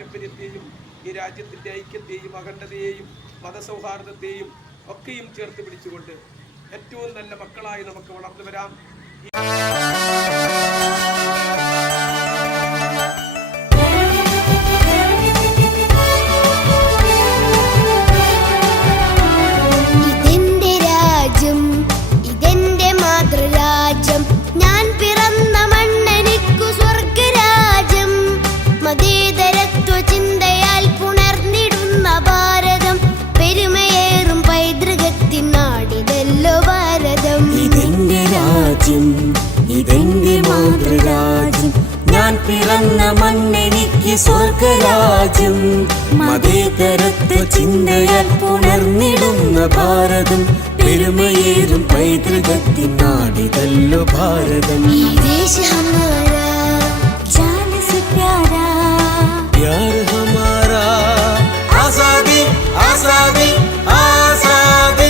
പാരമ്പര്യത്തെയും ഈ രാജ്യത്തിൻ്റെ ഐക്യത്തെയും അഖണ്ഡതയെയും മതസൗഹാർദ്ദത്തെയും ഒക്കെയും ചേർത്ത് പിടിച്ചുകൊണ്ട് ഏറ്റവും നല്ല മക്കളായി നമുക്ക് വളർന്നു വരാം. ഇതെന്റെ മാതൃരാജ്യം, ഞാൻ പിറന്ന മണ്ണെനിക്ക് സ്വർഗരാജ്യം. മതേതരത്വ ചിന്തയാൽ പുണർന്നിടുന്ന ഭാരതം, പെരുമയേറും പൈതൃകത്തിൻ നാടിതല്ലോ ഭാരതം. പ്യാർ ഹമാരാ ആസാദി ആസാദി ആസാദി.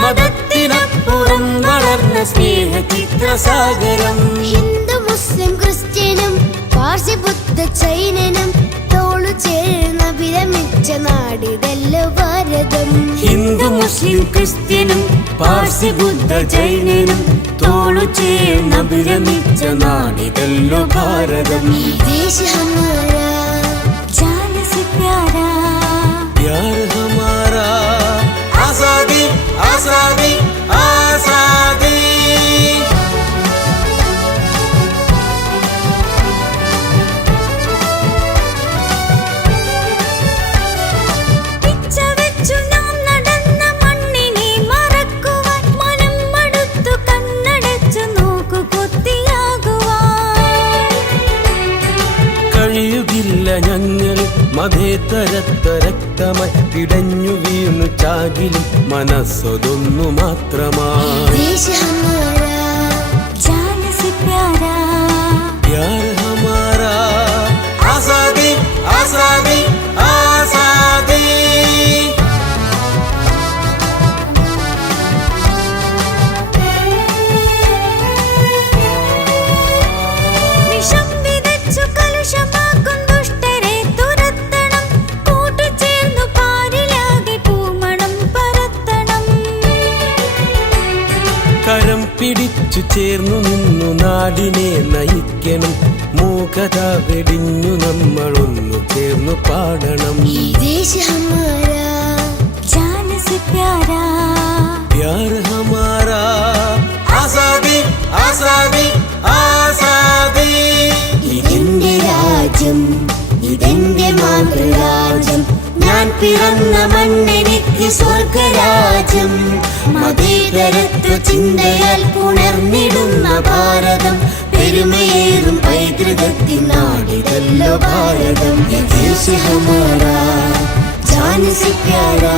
മതത്തിനപ്പുറം വളർന്ന സ്നേഹചിത്രസാഗരം. ഹിന്ദു മുസ്ലിം ക്രിസ്ത്യനും പാർസി ബുദ്ധ ജൈനനും തോളു ചേർന്ന് വിരമിച്ച നാടിതല്ലോ ഭാരതം. ഹിന്ദു മുസ്ലിം ക്രിസ്ത്യനും പാർസി ബുദ്ധ ജൈനനും തോളു ചേർന്ന് വിരമിച്ച നാടിതല്ലോ ഭാരതം. ദേശ ഹമാരാ ജാൻ സെ പ്യാരാ, പ്യാർ ഹമാരാ ആസാദി ആസാദി ആസാദി. പിച്ചവെച്ചു നാം നടന്ന മണ്ണിനെ മറക്കുവാൻ, മനം മടുത്തു കണ്ണടച്ചു നോക്കു കൊത്തിയാകുവാൻ. കഴിയുകില്ല ഞങ്ങൾ മതേതരത്വ രക്തമായി പിടഞ്ഞു വീണു ചാകിലും മനസ്സൊതൊന്നു മാത്രമായി. പ്യാർ ഹമാരാ ആസാദി ആസാദി ആസാദി. വിഷം വിതച്ചു കലുഷമാക്കും ദുഷ്ടരെ തുരത്തണം, കൂട്ടുചേർന്നു പാരിലാകെ പൂമണം പരത്തണം. കരം പിടിച്ചു ചേർന്നു നിന്നു നാടിനെ നയിക്കണം, മൂകത വെടിഞ്ഞു നമ്മളൊന്നു ചേർന്നു പാടണം. പ്യാർ ഹമാരാ ആസാദി ആസാദി ആസാദി. ഇതെന്റെ രാജ്യം, ഇതെന്റെ മാതൃരാജ്യം, ഞാൻ പിറന്ന മണ്ണെനിക്ക് സ്വർഗരാജ്യം. മതേതരത്വ ചിന്തയാൽ പുണർന്നിടുന്ന ഭാരതം, പെരുമയേറും പൈതൃകത്തിൻ നാടിതല്ലോ ഭാരതം. ദേശ ഹമാരാ ജാൻ സെ പ്യാരാ.